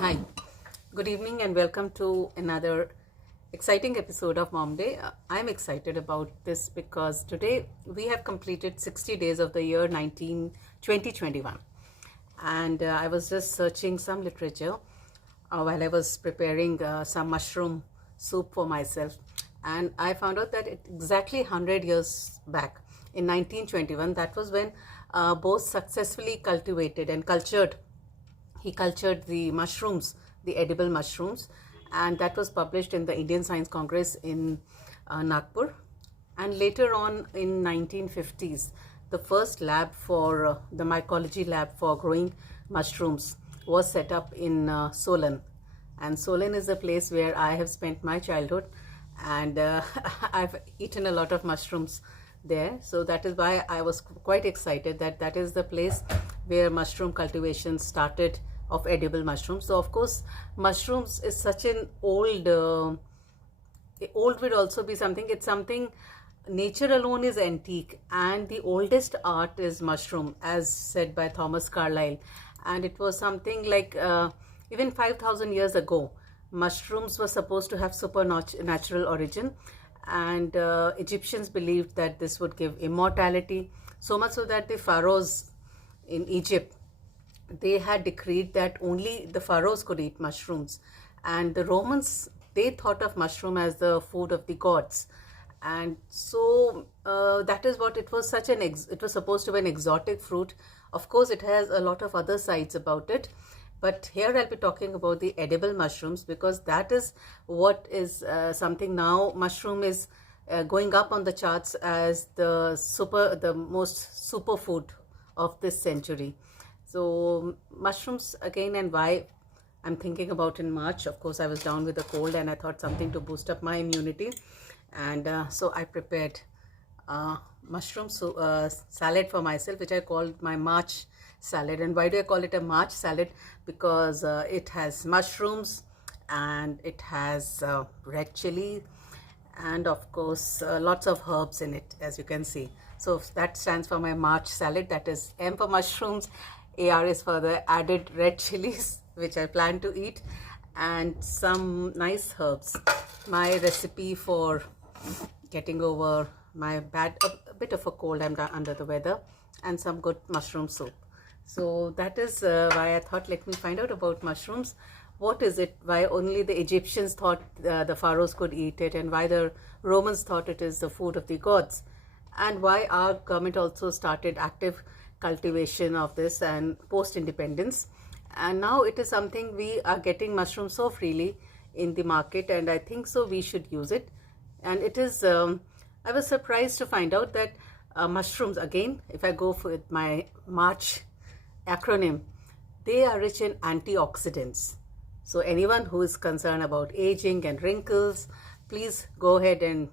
Hi, good evening, and welcome to another exciting episode of Mom Day. I'm excited about this because today we have completed 60 days of the year 2021, and I was just searching some literature while I was preparing some mushroom soup for myself, and I found out that exactly 100 years back in 1921, that was when Bose successfully cultivated and cultured he cultured the mushrooms, the edible mushrooms, and that was published in the Indian Science Congress in Nagpur. And later on in 1950s, the first lab for the mycology lab for growing mushrooms was set up in Solan. And Solan is a place where I have spent my childhood, and I've eaten a lot of mushrooms there. So that is why I was quite excited that that is the place where mushroom cultivation started of edible mushrooms. So of course, mushrooms is such an old would also be something. It's something, nature alone is antique, and the oldest art is mushroom, as said by Thomas Carlyle. And it was something like even 5,000 years ago, mushrooms were supposed to have supernatural origin, and Egyptians believed that this would give immortality, so much so that the pharaohs in Egypt, they had decreed that only the pharaohs could eat mushrooms, and the Romans, they thought of mushroom as the food of the gods. And so that is what it was. It was supposed to be an exotic fruit. Of course, it has a lot of other sides about it, but here I'll be talking about the edible mushrooms, because that is what is something now. Mushroom is going up on the charts as the most superfood of this century. So mushrooms again, and why I'm thinking about in March. Of course, I was down with a cold, and I thought something to boost up my immunity, and so I prepared mushroom salad for myself, which I called my March salad. And why do I call it a March salad? Because it has mushrooms, and it has red chili, and of course lots of herbs in it, as you can see. So that stands for my March salad. That is M for mushrooms, AR is for the added red chilies, which I plan to eat, and some nice herbs. My recipe for getting over my a bit of a cold, I'm under the weather, and some good mushroom soup. So that is why I thought, let me find out about mushrooms. What is it? Why only the Egyptians thought the pharaohs could eat it, and why the Romans thought it is the food of the gods, and why our government also started active cultivation of this and post-independence. And now it is something, we are getting mushrooms so freely in the market, and I think so we should use it. And it is I was surprised to find out that mushrooms, again, if I go with my March acronym, they are rich in antioxidants. So anyone who is concerned about aging and wrinkles, please go ahead and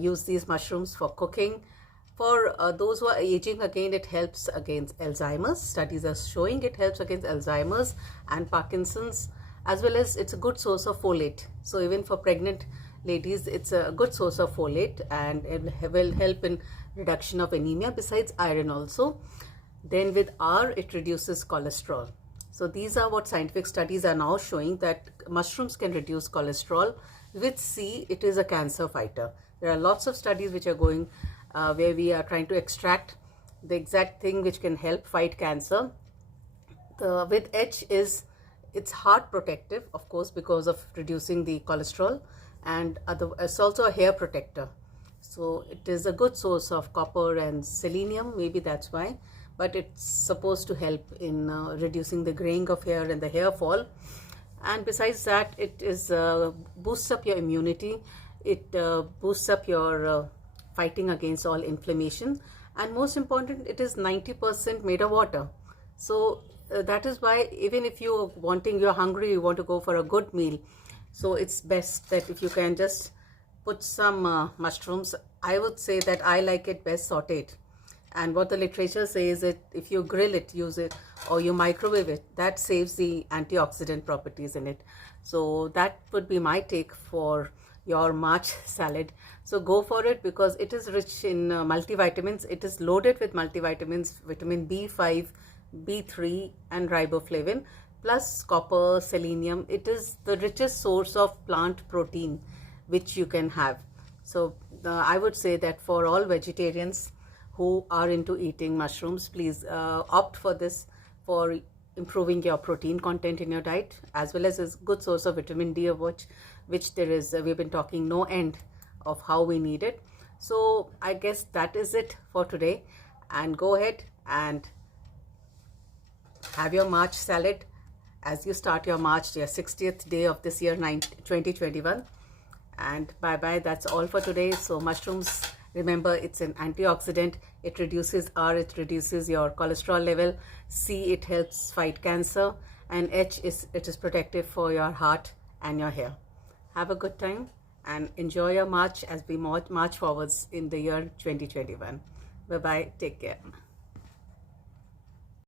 use these mushrooms for cooking. For those who are aging, again, it helps against Alzheimer's. Studies are showing it helps against Alzheimer's and Parkinson's, as well as it's a good source of folate. So even for pregnant ladies, it's a good source of folate, and it will help in reduction of anemia, besides iron also. Then with R, it reduces cholesterol. So these are what scientific studies are now showing, that mushrooms can reduce cholesterol. With C, it is a cancer fighter. There are lots of studies which are going where we are trying to extract the exact thing which can help fight cancer. With H is, it's heart protective, of course, because of reducing the cholesterol, and it's also a hair protector. So it is a good source of copper and selenium, maybe that's why, but it's supposed to help in reducing the graying of hair and the hair fall. And besides that, it is boosts up your immunity. It boosts up your fighting against all inflammation, and most important, it is 90% made of water. So that is why, even if you're hungry, you want to go for a good meal, so it's best that if you can just put some mushrooms. I would say that I like it best sauteed, and what the literature says, that if you grill it, use it, or you microwave it, that saves the antioxidant properties in it. So that would be my take for your March salad. So go for it, because it is rich in multivitamins. It is loaded with multivitamins, vitamin B5, B3 and riboflavin. plus copper, selenium. It is the richest source of plant protein which you can have. So I would say that for all vegetarians who are into eating mushrooms, please opt for this for improving your protein content in your diet, as well as a good source of vitamin D, of which there is, we've been talking no end of how we need it. So I guess that is it for today, and go ahead and have your March salad as you start your March, your 60th day of this year 2021. And bye bye, that's all for today. So mushrooms, remember, it's an antioxidant. It reduces R, it reduces your cholesterol level. C, it helps fight cancer. And H, it is protective for your heart and your hair. Have a good time and enjoy your March as we march forwards in the year 2021. Bye bye, take care.